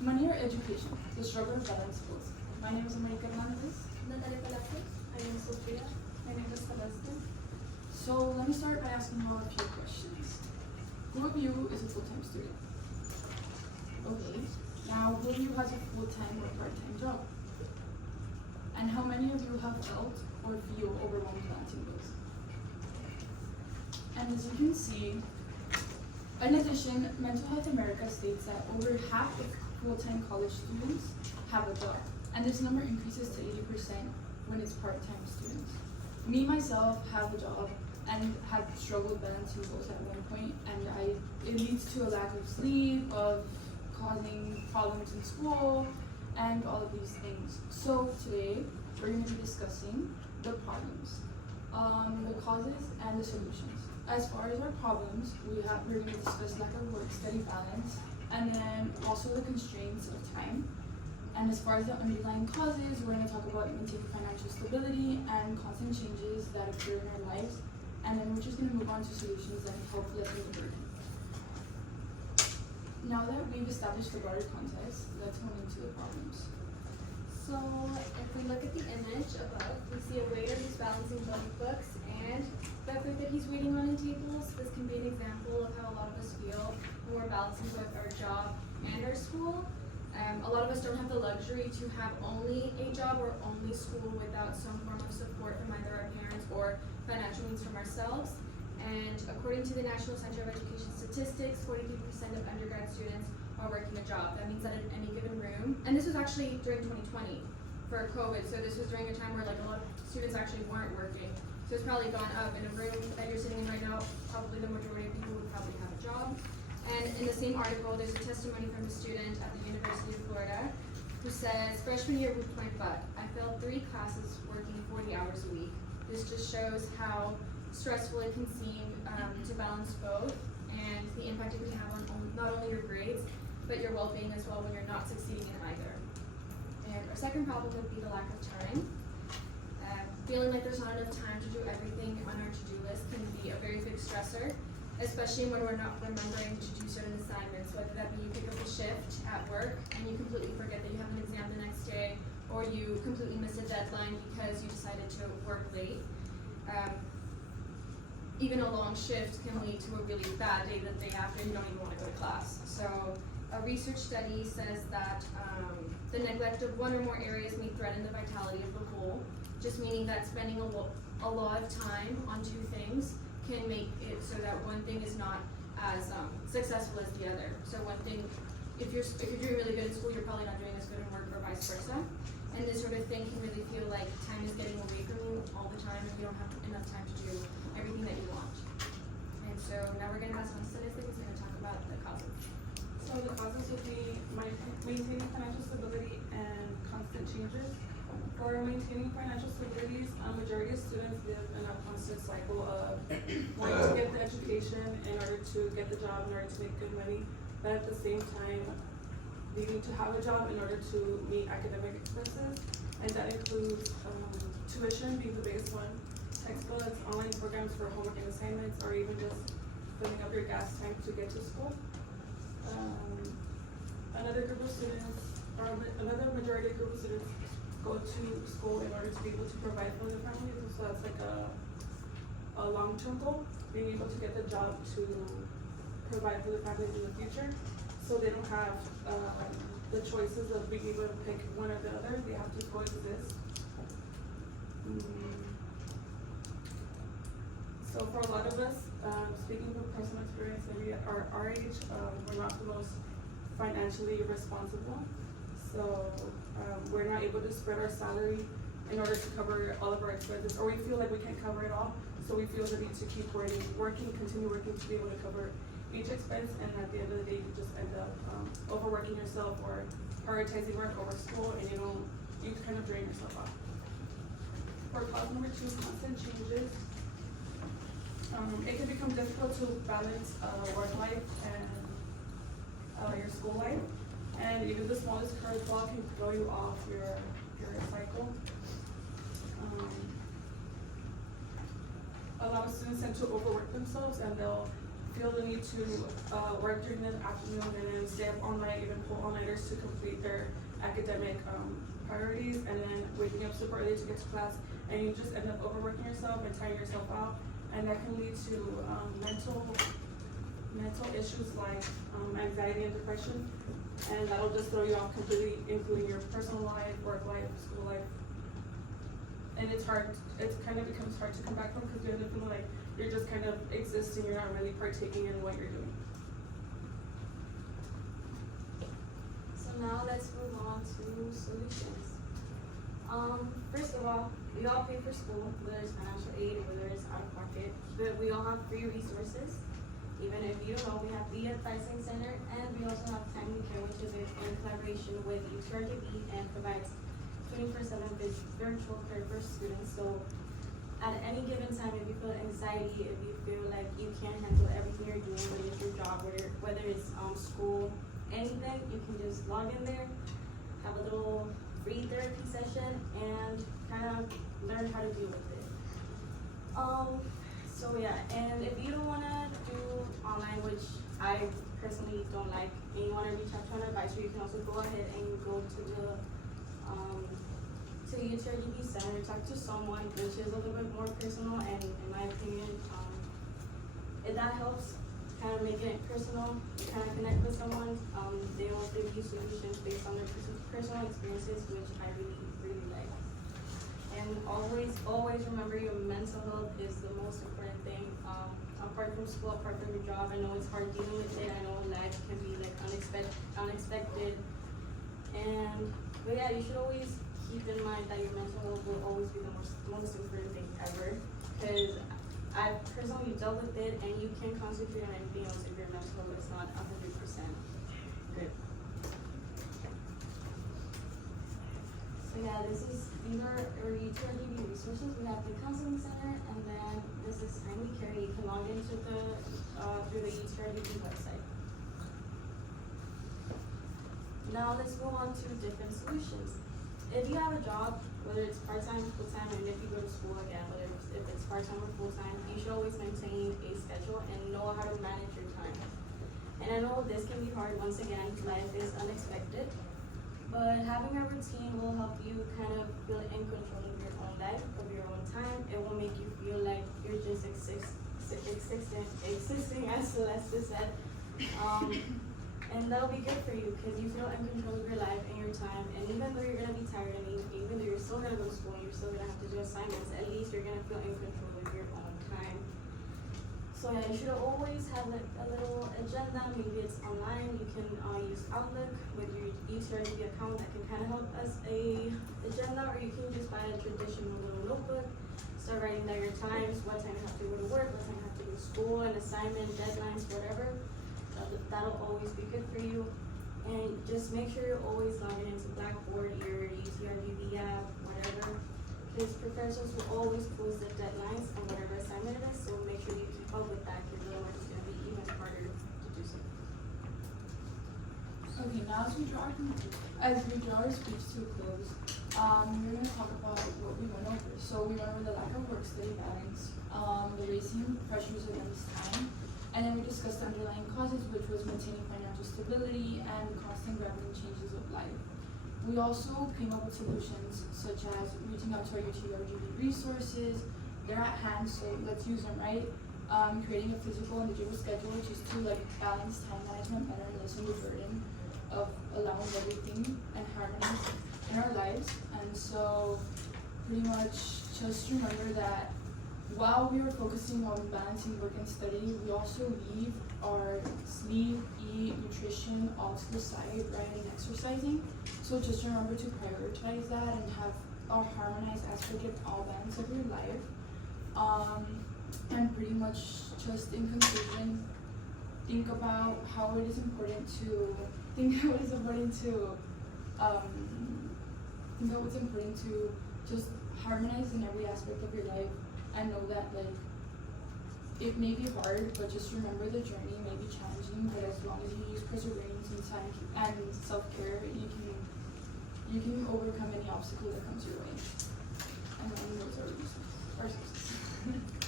Money or education? The struggle of balance both. My name is America Hernandez. Natalia Palacios. I am Sofia. My name is Celeste. So let me start by asking you all a few questions. Who of you is a full-time student? Okay. Now, who of you has a full-time or part-time job? And how many of you have felt or feel overwhelmed balancing both? And as you can see, in addition, Mental Health America states that over half of full-time college students have a job, and this number increases to 80% when it's part-time students. Me, myself, have a job and have struggled balancing both at one point, and it leads to a lack of sleep, of causing problems in school, and all of these things. So today, we're going to be discussing the problems, the causes, and the solutions. As far as our problems, we're going to discuss lack of work-study balance, and then also the constraints of time. And as far as the underlying causes, we're going to talk about maintaining financial stability and constant changes that occur in our lives. And then we're just going to move on to solutions that can help lessen the burden. Now that we've established the broader context, let's go into the problems. So, if we look at the image above, we see a waiter who's balancing both books and the food that he's waiting on in tables. This can be an example of how a lot of us feel when we're balancing both our job and our school. A lot of us don't have the luxury to have only a job or only school without some form of support from either our parents or financial means from ourselves. And according to the National Center of Education Statistics, 43% of undergrad students are working a job. That means that in any given room, and this was actually during 2020 for COVID, so this was during a time where like a lot of students actually weren't working. So it's probably gone up. In a room that you're sitting in right now, probably the majority of people would probably have a job. And in the same article, there's a testimony from a student at the University of Florida who says, freshman year whooped my butt. I failed 3 classes working 40 hours a week. This just shows how stressful it can seem to balance both and the impact it can have on not only your grades, but your well-being as well when you're not succeeding in either. And our second problem would be the lack of time. Feeling like there's not enough time to do everything on our to-do list can be a very big stressor, especially when we're not remembering to do certain assignments, whether that be you pick up a shift at work and you completely forget that you have an exam the next day, or you completely miss a deadline because you decided to work late. Even a long shift can lead to a really bad day the day after and you don't even want to go to class. So a research study says that the neglect of one or more areas may threaten the vitality of the whole, just meaning that spending a lot of time on 2 things can make it so that one thing is not as successful as the other. So one thing, if you're doing really good in school, you're probably not doing as good in work or vice versa. And this sort of thing can really feel like time is getting away from you all the time and you don't have enough time to do everything that you want. And so now we're going to pass on to Celeste, who's going to talk about the causes. So the causes would be maintaining financial stability and constant changes. For maintaining financial stability, a majority of students live in a constant cycle of wanting to get the education in order to get the job, in order to make good money, but at the same time needing to have a job in order to meet academic expenses, and that includes tuition being the biggest one, textbooks, online programs for homework and assignments, or even just filling up your gas tank to get to school. Another majority group of students go to school in order to be able to provide for their families, so that's like a long-term goal, being able to get the job to provide for their families in the future. So they don't have the choices of being able to pick one or the other, they have to coexist. So for a lot of us, speaking from personal experience, maybe at our age, we're not the most financially responsible. So we're not able to spread our salary in order to cover all of our expenses, or we feel like we can't cover it all, so we feel the need to keep working, continue working to be able to cover each expense, and at the end of the day, you just end up overworking yourself or prioritizing work over school, and you kind of drain yourself out. For cause number 2, constant changes. It can become difficult to balance work life and your school life. And even the smallest curveball can throw you off your cycle. A lot of students tend to overwork themselves, and they'll feel the need to work during the afternoon and then stay up all night, even pull all-nighters to complete their academic priorities, and then waking up super early to get to class, and you just end up overworking yourself and tiring yourself out, and that can lead to mental issues like anxiety and depression, and that'll just throw you off completely, including your personal life, work life, school life. And it's hard, it kind of becomes hard to come back from, because you end up feeling like you're just kind of existing, you're not really partaking in what you're doing. So now let's move on to solutions. First of all, we all pay for school, whether it's financial aid or whether it's out of pocket, but we all have free resources. Even if you don't know, we have the Advising Center, and we also have Timely Care, which is in collaboration with UTRGV and provides 24/7 virtual care for students. So at any given time, if you feel anxiety, if you feel like you can't handle everything you're doing, whether it's your job, whether it's school, anything, you can just log in there, have a little free therapy session, and kind of learn how to deal with it. So yeah, and if you don't wanna do online, which I personally don't like, and you wanna reach out to an advisor, you can also go ahead and go to the UTRGV Center, talk to someone, which is a little bit more personal, and in my opinion, if that helps kind of make it personal, you kind of connect with someone, they will give you solutions based on their personal experiences, which I really, really like. And always remember your mental health is the most important thing. Apart from school, apart from your job, I know it's hard dealing with it. I know life can be like unexpected. But yeah, you should always keep in mind that your mental health will always be the most important thing ever. Because I personally dealt with it, and you can concentrate on anything else if your mental health is not 100% good. So yeah, these are our UTRGV resources. We have the Counseling Center, and then this is Timely Care. You can log into through the UTRGV website. Now let's go on to different solutions. If you have a job, whether it's part-time, full-time, and if you go to school again, if it's part-time or full-time, you should always maintain a schedule and know how to manage your time. And I know this can be hard. Once again, life is unexpected. But having a routine will help you kind of feel in control of your own life, of your own time. It will make you feel like you're just existing, as Celeste said. And that'll be good for you, because you feel in control of your life and your time. And even though you're gonna be tired, and even though you're still gonna go to school and you're still gonna have to do assignments, at least you're gonna feel in control of your own time. So yeah, you should always have like a little agenda. Maybe it's online. You can use Outlook with your UTRGV account that can kind of help us a agenda, or you can just buy a traditional little notebook. Start writing down your times, what time you have to go to work, what time you have to go to school, an assignment, deadlines, whatever. That'll always be good for you. And just make sure you're always logging into Blackboard, your UTRGV app, whatever. Because professors will always post the deadlines on whatever assignment it is, so make sure you keep up with that, because otherwise it's going to be even harder to do so. Okay, now as we draw our speech to a close, we're going to talk about what we went over. So we went over the lack of work-study balance, the raising pressures against time, and then we discussed the underlying causes, which was maintaining financial stability and constant rapid changes of life. We also came up with solutions such as reaching out to our UTRGV resources. They're at hand, so let's use them, right? Creating a physical and digital schedule, which is to like balance time management better and lessen the burden of allowing everything and harmonies in our lives. And so pretty much just remember that while we are focusing on balancing work and study, we also leave our sleep, eat, nutrition all to the side, right, and exercising. So just remember to prioritize that and have a harmonized aspect of all balance of your life. And pretty much just in conclusion, think about how it is important to just harmonize in every aspect of your life, and know that like it may be hard, but just remember the journey may be challenging, but as long as you use perseverance and time and self-care, you can overcome any obstacle that comes your way. And then those are our resources.